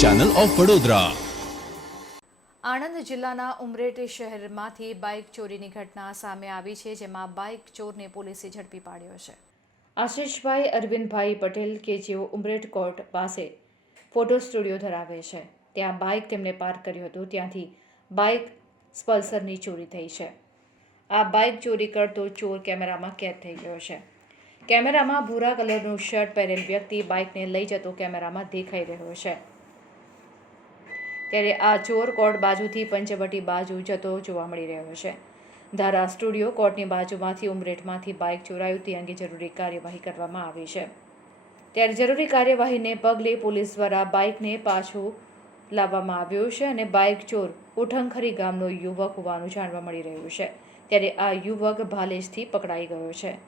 Channel of Vadodara Anand જિલ્લાના ઉમરેઠ શહેરમાંથી bike ચોરીની ઘટના સામે આવી છે, જેમાં બાઇક ચોરને પોલીસે ઝડપી પાડ્યો છે. આશીષભાઈ અરવિંદભાઈ પટેલ કે જેઓ ઉમરેઠ કોર્ટ પાસે ફોટો સ્ટુડિયો ધરાવે છે. ત્યાં બાઇક તેમણે પાર્ક કર્યું હતું, ત્યાંથી બાઇક સ્પલ્સરની ચોરી થઈ છે. આ બાઇક ચોરી કરતો ચોર કેમેરામાં કેદ થઈ ગયો છે. કેમેરામાં ભૂરા કલરનું શર્ટ પહેરેલ વ્યક્તિ બાઇકને લઈ જતો કેમેરામાં દેખાઈ રહ્યો છે. ત્યારે આ ચોર કોર્ટ બાજુથી પંચવટી બાજુ જતો જોવા મળી રહ્યો છે. ધારા સ્ટુડિયો કોર્ટની બાજુમાંથી ઉમરેઠમાંથી બાઇક ચોરાયું તે અંગે જરૂરી કાર્યવાહી કરવામાં આવી છે. ત્યારે જરૂરી કાર્યવાહીને પગલે પોલીસ દ્વારા બાઇકને પાછું લાવવામાં આવ્યું છે અને બાઇક ચોર ઉઠંખરી ગામનો યુવક હોવાનું જાણવા મળી રહ્યું છે. ત્યારે આ યુવક ભાલેજથી પકડાઈ ગયો છે.